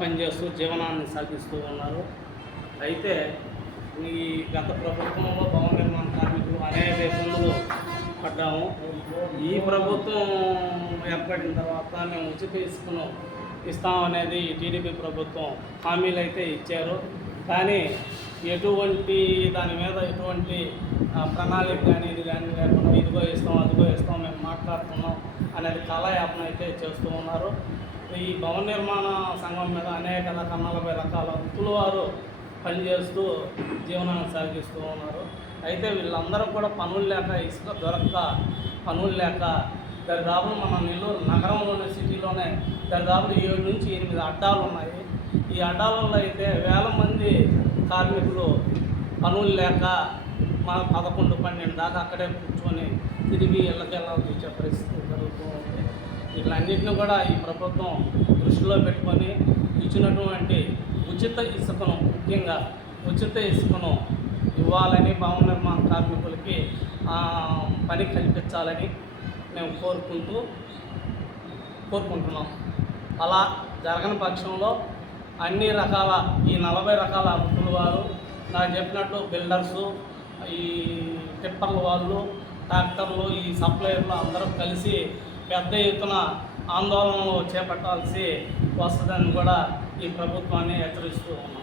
పనిచేస్తూ జీవనాన్ని సాగిస్తూ ఉన్నారు. అయితే ఈ గత ప్రభుత్వంలో భవన నిర్మాణ కార్మికులు అనేక ఇబ్బందులు పడ్డాము. ఈ ప్రభుత్వం ఏర్పడిన తర్వాత మేము ఉచిత ఇసుకను ఇస్తామనేది టీడీపీ ప్రభుత్వం హామీలు అయితే ఇచ్చారు. కానీ ఎటువంటి దాని మీద ఎటువంటి ప్రణాళిక కానీ ఇది కానీ లేకుండా ఇదిగో ఇస్తాం అదిగో ఇస్తాం మేము మాట్లాడుతున్నాం అనేది కళాయాపన అయితే చేస్తూ ఉన్నారు. ఈ భవన నిర్మాణ సంఘం మీద అనేక రకాల నలభై రకాల వృత్తులు వారు పనిచేస్తూ జీవనాన్ని సాగిస్తూ ఉన్నారు. అయితే వీళ్ళందరూ కూడా పనులు లేక ఇసుక దొరక్క పనులు లేక దరిదాపులు మన నెల్లూరు నగరంలోనే సిటీలోనే దరిదాపులు ఏడు నుంచి ఎనిమిది అడ్డాలు ఉన్నాయి. ఈ అడ్డాలలో అయితే వేల మంది కార్మికులు పనులు లేక మన పదకొండు పన్నెండు దాకా అక్కడే కూర్చొని తిరిగి ఇళ్ళకెళ్ళాలి వచ్చే పరిస్థితి జరుగుతూ ఉంది కూడా ఈ ప్రభుత్వం దృష్టిలో పెట్టుకొని ఇచ్చినటువంటి ఉచిత ఇసుకను ముఖ్యంగా ఉచిత ఇసుకను ఇవ్వాలని భవన నిర్మాణ కార్మికులకి పని కల్పించాలని మేము కోరుకుంటూ కోరుకుంటున్నాం. అలా జరగని పక్షంలో అన్ని రకాల ఈ నలభై రకాల వృత్తుల వారు నాకు చెప్పినట్టు బిల్డర్సు ఈ టిప్పర్ల వాళ్ళు ట్రాక్టర్లు ఈ సప్లయర్లు అందరూ కలిసి పెద్ద ఎత్తున ఆందోళనలు చేపట్టాల్సి వస్తుందని కూడా ఈ ప్రభుత్వాన్ని హెచ్చరిస్తూ ఉన్నాం.